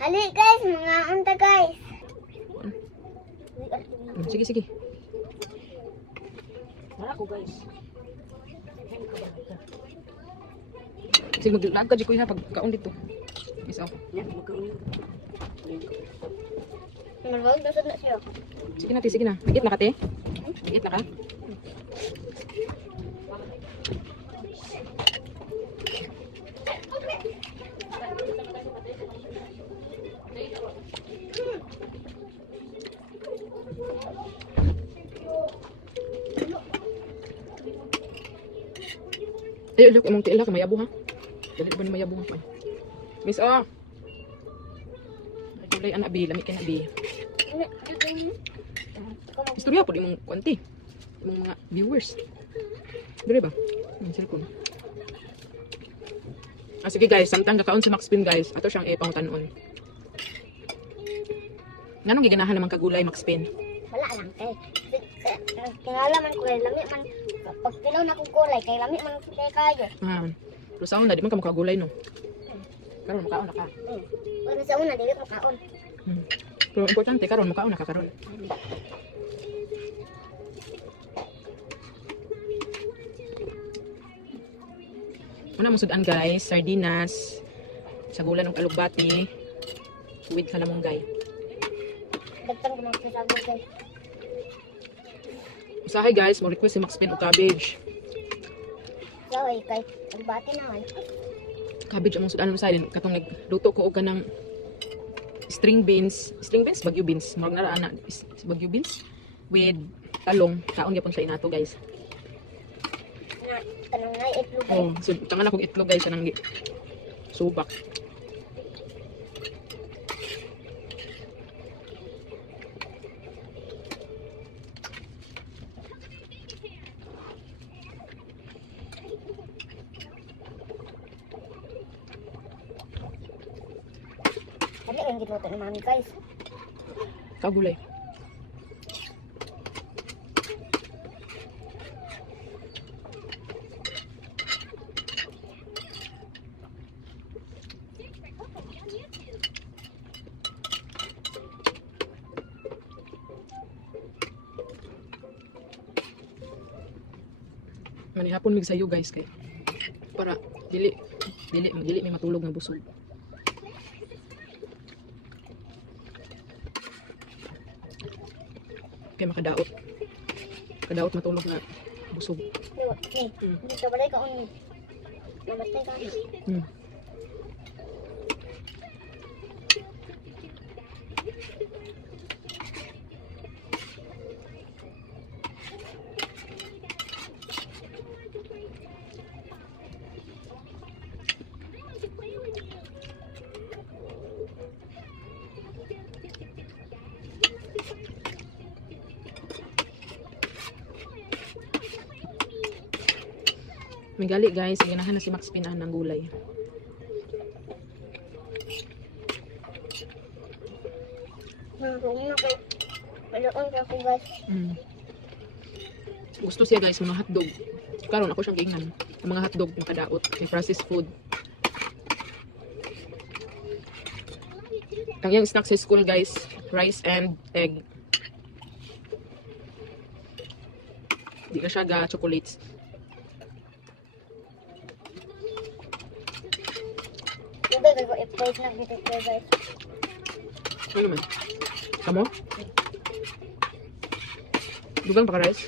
Ali guys, mga unta guys. Sige, sige. Wala ko guys. Sige, maglag ka, Jikoy, ha, pagkaon dito. Is off. Yan, magkaon. Malawag dasod na siya. Sige na, te, sige na. Nag-eat na ka, te? Nag-eat na ka? Eh, look, among tiila ka, mayabo, ha? Dali ba ni mayabo, ha? Miss, oh! Ay, kulay, anak, bi. Lamig ka na, bi. Istorya po, di mong konti. Mong mga viewers. Dali ba? Ang cellphone. Ah, sige guys, samtang kakaon sa Maxpin guys. Ato siyang ipangutan-on. Nganong giganahan naman kagulay Maxpin? Wala lang kay. Kinalaman ko kay lami man pag tilaw na kong kulay kay lami man kay kayo. Ah, pero sa una, di man ka makagulay no? Karon makaon na ka. Wala sa una dili ko kaon. Pero importante, karon makaon na ka karon. Una mo sudan guys, sardinas, sagulan ng kalugbati, with kalamonggay. Dagtan ko mga sago guys. Usahay guys, mo request si Maxpin o cabbage. Laway kay bati naman. Cabbage among sudan sa ilin katong nagluto ko og kanang string beans, bagyo beans, murag na ana bagyo beans with talong, kaon gyapon sa inato guys. Na kanang ngay itlog. Oh, so tangan akong itlog guys kanang subak. Dali ang giluto ni mami guys. Kagulay. Manihapon mig sayo guys kay para dili may matulog nga busog. Kay makadaot. Kadaot matulog na busog. Ni, dito balay ka on. Namatay ka. May gali guys, ganahan na si Maxpin ng gulay. Una kay paloon ka ko guys. Gusto siya guys mga hotdog. Karon ako siyang giingnan. Ang mga hotdog yung kadaot, yung processed food. Ang yung snack sa school guys, rice and egg. Di na siya ga chocolates. Dugay kay ko i-plate na dito guys. Ano man? Kamo? Dugang pa ka rice?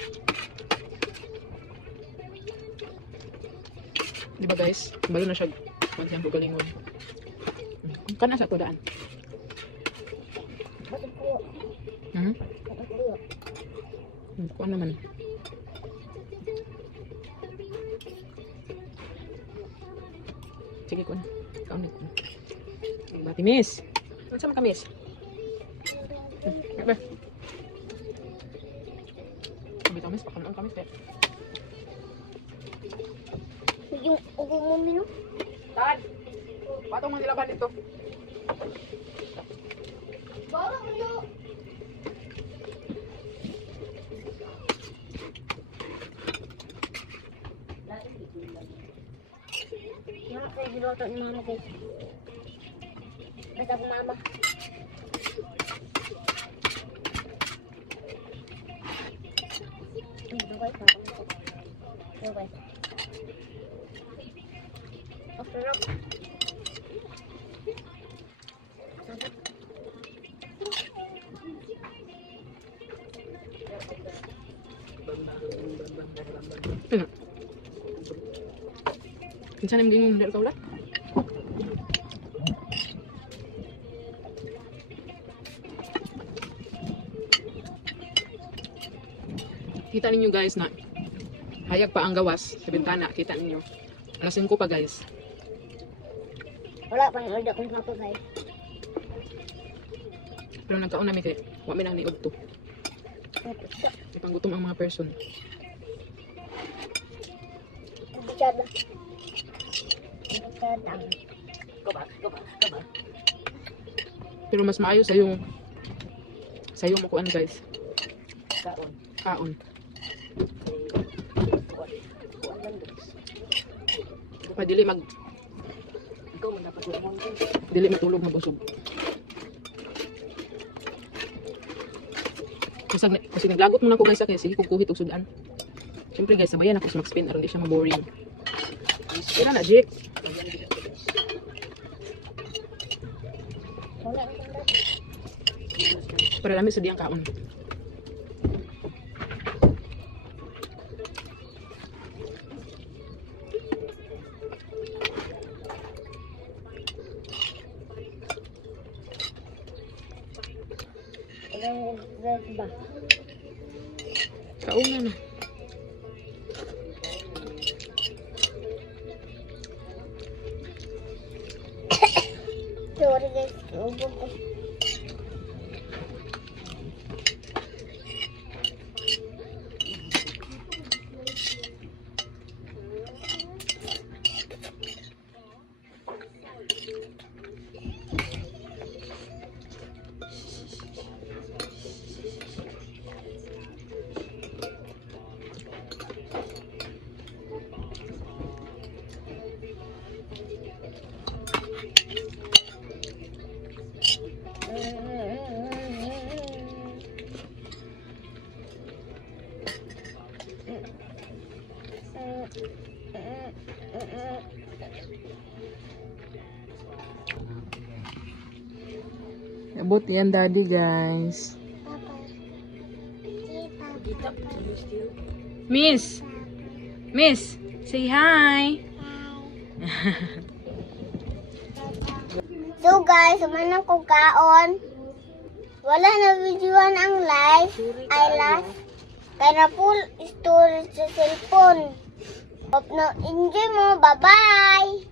Di ba guys? Balo na siya. Maghiyang galingon. Kana sa to daan. Bakit ko? Bakit ko? Kuha naman. Sige ko na. Kaunit ko. Bati miss. Ano sama ka miss? Ba? Sabi ka miss, pakalaan ka miss. Yung ubo mo mino? Tad! Patong mga nilaban dito. Bawang mo yun! Nakakay giloto ni mama guys. Basta ko mama. Ano? Kinsa na yung hindi ka ulat? Kita ninyo guys na hayag pa ang gawas sa bintana. Kita ninyo. Alas 5 pa guys. Wala pang order kung mga guys. Pero nagkaon namin kay wa mi nang niud to. Ipanggutom ang mga person. Bicara. Pero mas maayo sa yung makuan guys. Kaon. Pa dili matulog mabusog. Kasi naglagot muna ko guys sa kasi kukuhit og sudan. Siyempre guys, sabayan ako sa mag-spin aron di siya maboring. Kira na, Jake. Para lami sa diyang kaon. Ba? Kauna na. Sorry guys, ubog ko. Abot yan daddy guys. Miss, say hi. So guys, sumanang ko kaon. Wala na videoan ang live. I last. Kaya na full storage sa cellphone. Hope na enjoy mo. Bye-bye.